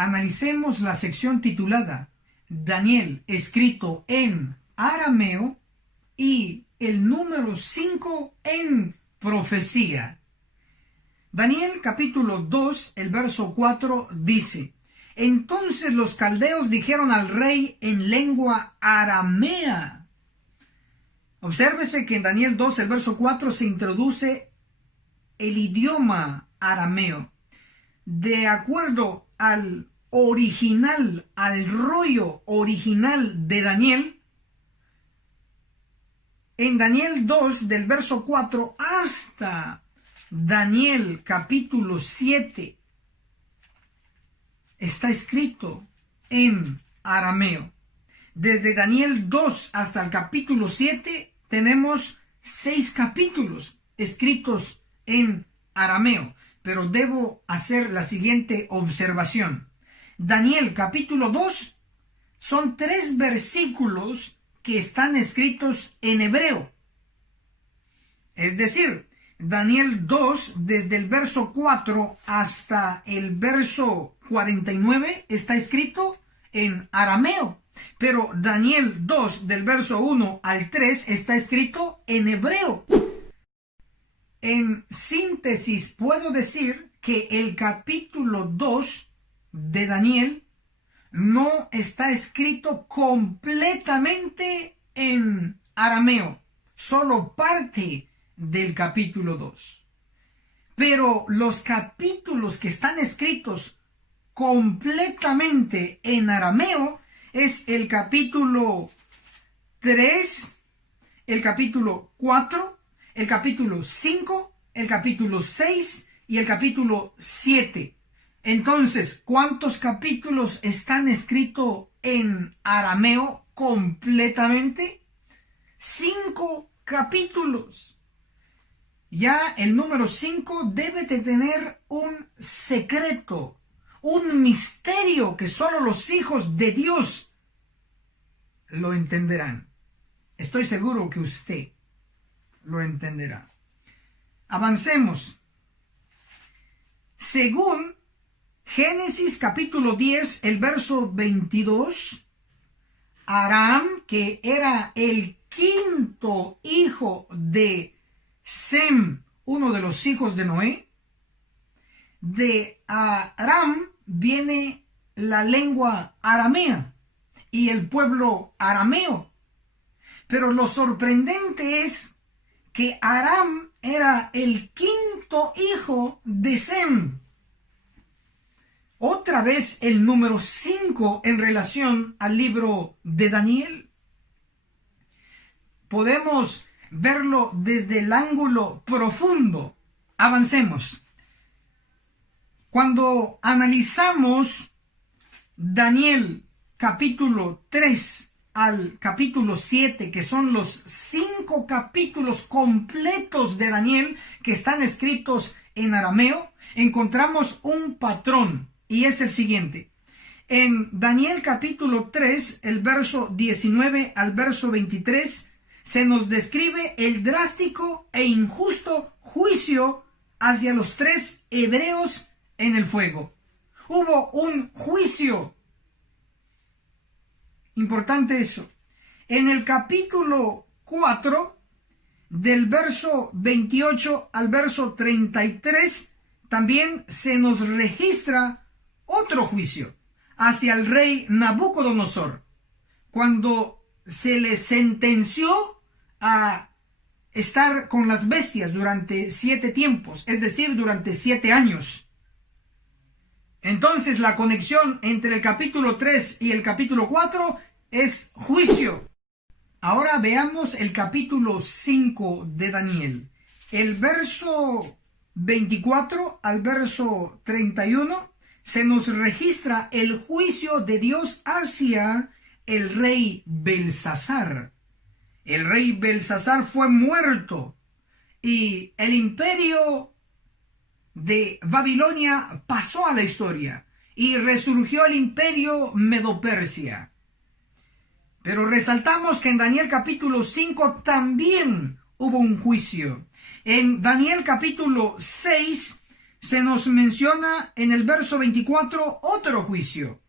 analicemos la sección titulada Daniel escrito en arameo y el número 5 en profecía. Daniel capítulo 2, el verso 4 dice: Entonces los caldeos dijeron al rey en lengua aramea. Obsérvese que en Daniel 2, el verso 4 se introduce el idioma arameo. De acuerdo al original, al rollo original de Daniel, en Daniel 2, del verso 4 hasta Daniel capítulo 7, está escrito en arameo. Desde Daniel 2 hasta el capítulo 7 tenemos 6 capítulos escritos en arameo. Pero debo hacer la siguiente observación. Daniel capítulo 2 son 3 versículos que están escritos en hebreo. Es decir, Daniel 2, desde el verso 4 hasta el verso 49, está escrito en arameo. Pero Daniel 2, del verso 1 al 3, está escrito en hebreo. En síntesis, puedo decir que el capítulo 2 de Daniel no está escrito completamente en arameo, solo parte del capítulo 2. Pero los capítulos que están escritos completamente en arameo es el capítulo 3, el capítulo 4, el capítulo 5, el capítulo 6 y el capítulo 7. Entonces, ¿cuántos capítulos están escritos en arameo completamente? 5 capítulos. Ya el número 5 debe de tener un secreto, un misterio que solo los hijos de Dios lo entenderán. Estoy seguro que usted lo entenderá. Avancemos. Según Génesis capítulo 10, el verso 22, Aram, que era el 5.º hijo de Sem, uno de los hijos de Noé, de Aram viene la lengua aramea y el pueblo arameo. Pero lo sorprendente es que Aram era el 5.º hijo de Sem. Otra vez el número 5 en relación al libro de Daniel. Podemos verlo desde el ángulo profundo. Avancemos. Cuando analizamos Daniel capítulo 3 al capítulo 7, que son los 5 capítulos completos de Daniel que están escritos en arameo, encontramos un patrón y es el siguiente. En Daniel capítulo 3, el verso 19 al verso 23, se nos describe el drástico e injusto juicio hacia los 3 hebreos en el fuego. Hubo un juicio. Importante eso. En el capítulo 4, del verso 28 al verso 33, también se nos registra otro juicio hacia el rey Nabucodonosor, cuando se le sentenció a estar con las bestias durante 7 tiempos, es decir, durante 7 años. Entonces la conexión entre el capítulo 3 y el capítulo 4 es juicio. Ahora veamos el capítulo 5 de Daniel. El verso 24 al verso 31 se nos registra el juicio de Dios hacia el rey Belsasar. El rey Belsasar fue muerto y el imperio de Babilonia pasó a la historia y resurgió el imperio Medo-Persia. Pero resaltamos que en Daniel capítulo 5 también hubo un juicio. En Daniel capítulo 6 se nos menciona en el verso 24 otro juicio.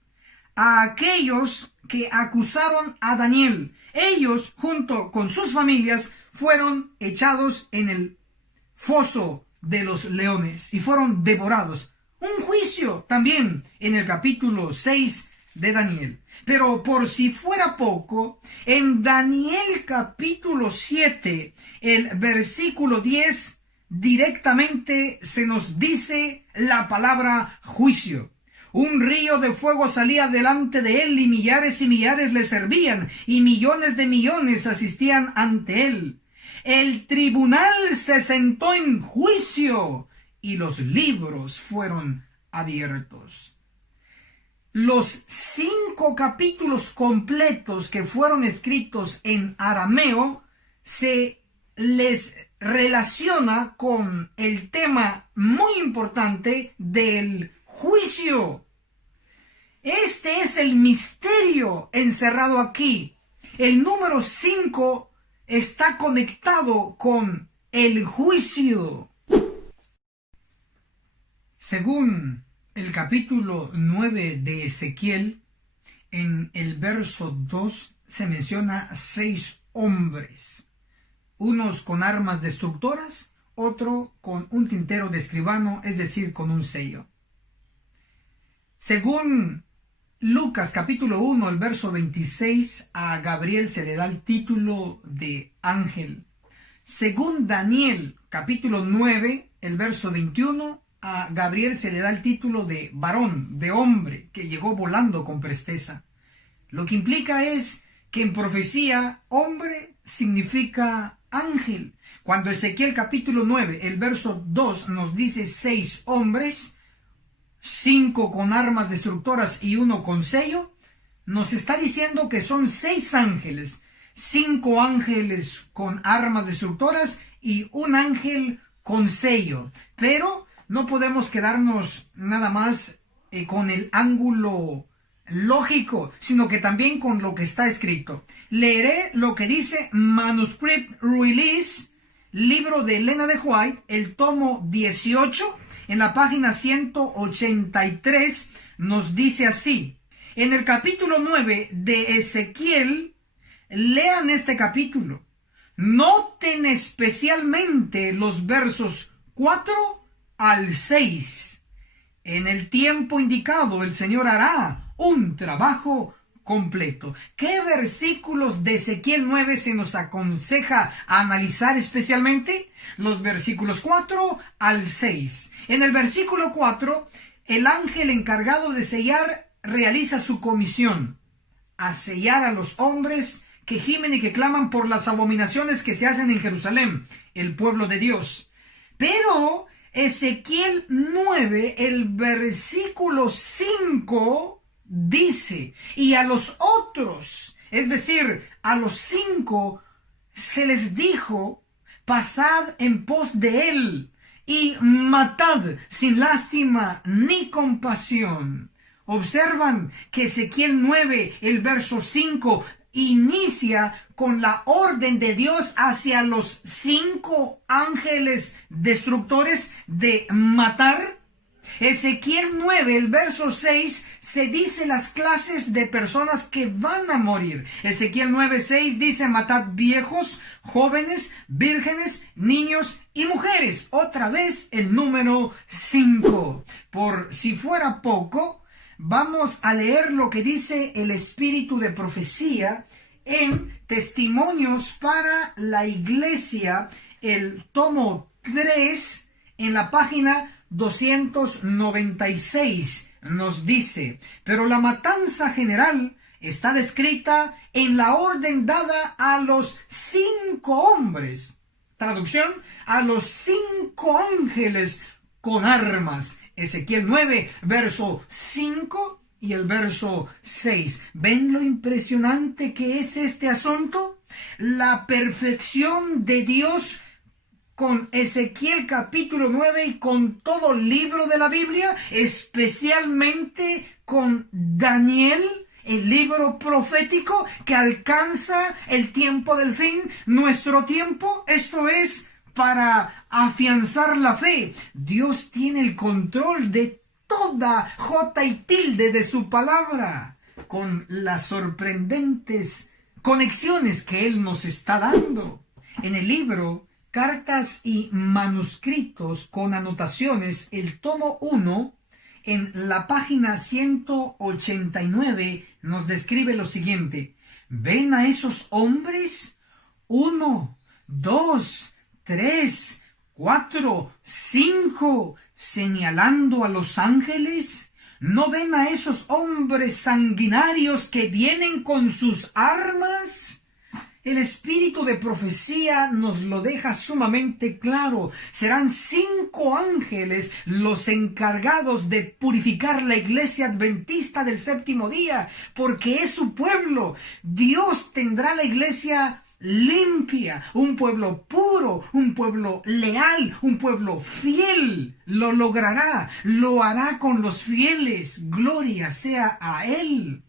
A aquellos que acusaron a Daniel, ellos junto con sus familias fueron echados en el foso de los leones y fueron devorados. Un juicio también en el capítulo 6 de Daniel. Pero por si fuera poco, en Daniel capítulo 7, el versículo 10, directamente se nos dice la palabra juicio. Un río de fuego salía delante de él y millares le servían y millones de millones asistían ante él. El tribunal se sentó en juicio y los libros fueron abiertos. Los 5 capítulos completos que fueron escritos en arameo se les relaciona con el tema muy importante del juicio. Este es el misterio encerrado aquí. El número 5 está conectado con el juicio. Según el capítulo 9 de Ezequiel, en el verso 2 se menciona 6 hombres, unos con armas destructoras, otro con un tintero de escribano, es decir, con un sello. Según Lucas capítulo 1, el verso 26, a Gabriel se le da el título de ángel. Según Daniel capítulo 9, el verso 21, a Gabriel se le da el título de varón, de hombre, que llegó volando con presteza. Lo que implica es que en profecía, hombre significa ángel. Cuando Ezequiel capítulo 9, el verso 2 nos dice 6 hombres, 5 con armas destructoras y 1 con sello, nos está diciendo que son 6 ángeles, 5 ángeles con armas destructoras y un ángel con sello. Pero no podemos quedarnos nada más con el ángulo lógico, sino que también con lo que está escrito. Leeré lo que dice Manuscript Release, libro de Elena de White, el tomo 18, en la página 183, nos dice así. En el capítulo 9 de Ezequiel, lean este capítulo. Noten especialmente los versos 4 al 6. En el tiempo indicado el Señor hará un trabajo completo. ¿Qué versículos de Ezequiel 9 se nos aconseja analizar especialmente? Los versículos 4 al 6. En el versículo 4, el ángel encargado de sellar realiza su comisión, a sellar a los hombres que gimen y que claman por las abominaciones que se hacen en Jerusalén, el pueblo de Dios. Pero Ezequiel 9, el versículo 5, dice, y a los otros, es decir, a los 5, se les dijo, pasad en pos de él y matad sin lástima ni compasión. Observan que Ezequiel 9, el verso 5, inicia con la orden de Dios hacia los 5 ángeles destructores de matar. Ezequiel 9, el verso 6, se dice las clases de personas que van a morir. Ezequiel 9, 6 dice, matad viejos, jóvenes, vírgenes, niños y mujeres. Otra vez el número 5. Por si fuera poco, vamos a leer lo que dice el espíritu de profecía en Testimonios para la Iglesia, el tomo 3, en la página 296. Nos dice, pero la matanza general está descrita en la orden dada a los 5 hombres. Traducción, a los 5 ángeles con armas. Ezequiel 9, verso 5 y el verso 6. ¿Ven lo impresionante que es este asunto? La perfección de Dios con Ezequiel capítulo 9 y con todo el libro de la Biblia, especialmente con Daniel, el libro profético que alcanza el tiempo del fin, nuestro tiempo, esto es, para afianzar la fe. Dios tiene el control de toda jota y tilde de su palabra, con las sorprendentes conexiones que Él nos está dando. En el libro Cartas y Manuscritos con Anotaciones, el tomo 1, en la página 189, nos describe lo siguiente: ¿ven a esos hombres? 1, 2, 3, 4, 5, señalando a los ángeles. ¿No ven a esos hombres sanguinarios que vienen con sus armas? El espíritu de profecía nos lo deja sumamente claro. Serán 5 ángeles los encargados de purificar la iglesia adventista del séptimo día, porque es su pueblo. Dios tendrá la iglesia limpia, un pueblo puro, un pueblo leal, un pueblo fiel. Lo logrará, lo hará con los fieles. Gloria sea a Él.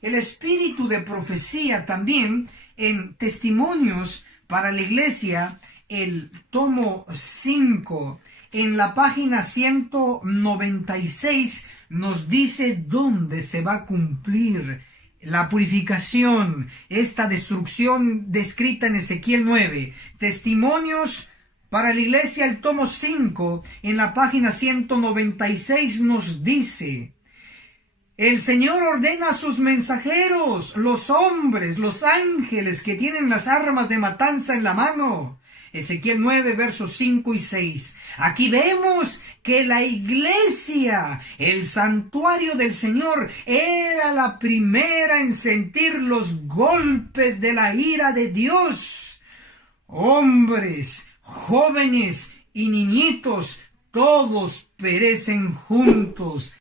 El espíritu de profecía también, en Testimonios para la Iglesia, el tomo 5, en la página 196, nos dice dónde se va a cumplir la purificación, esta destrucción descrita en Ezequiel 9. Testimonios para la Iglesia, el tomo 5, en la página 196, nos dice: el Señor ordena a sus mensajeros, los hombres, los ángeles que tienen las armas de matanza en la mano. Ezequiel 9, versos 5 y 6. Aquí vemos que la iglesia, el santuario del Señor, era la primera en sentir los golpes de la ira de Dios. Hombres, jóvenes y niñitos, todos perecen juntos.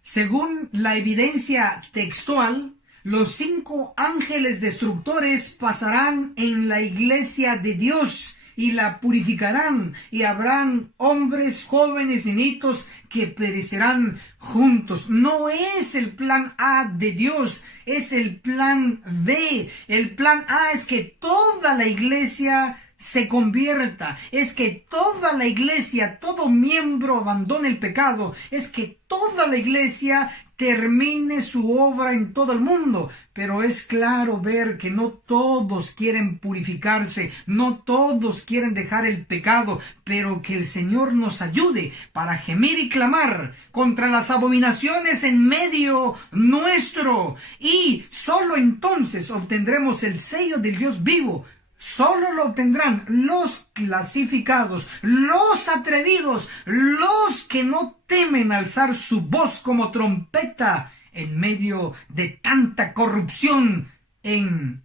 Según la evidencia textual, los 5 ángeles destructores pasarán en la iglesia de Dios y la purificarán, y habrán hombres, jóvenes, niñitos que perecerán juntos. No es el plan A de Dios, es el plan B. El plan A es que toda la iglesia se convierta, es que toda la iglesia, todo miembro abandone el pecado, es que toda la iglesia termine su obra en todo el mundo. Pero es claro ver que no todos quieren purificarse, no todos quieren dejar el pecado, pero que el Señor nos ayude para gemir y clamar contra las abominaciones en medio nuestro, y solo entonces obtendremos el sello del Dios vivo. Solo lo obtendrán los clasificados, los atrevidos, los que no temen alzar su voz como trompeta en medio de tanta corrupción en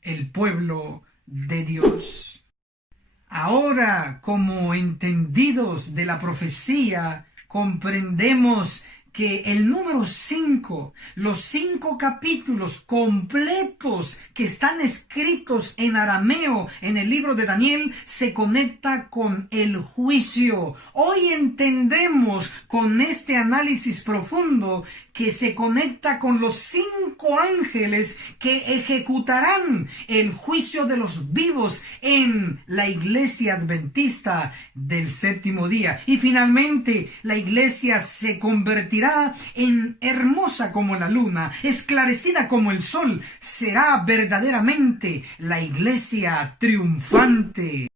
el pueblo de Dios. Ahora, como entendidos de la profecía, comprendemos que el número 5, los 5 capítulos completos que están escritos en arameo en el libro de Daniel, se conecta con el juicio. Hoy entendemos con este análisis profundo que se conecta con los 5 ángeles que ejecutarán el juicio de los vivos en la iglesia adventista del séptimo día. Y finalmente la iglesia se convertirá en hermosa como la luna, esclarecida como el sol. Será verdaderamente la iglesia triunfante.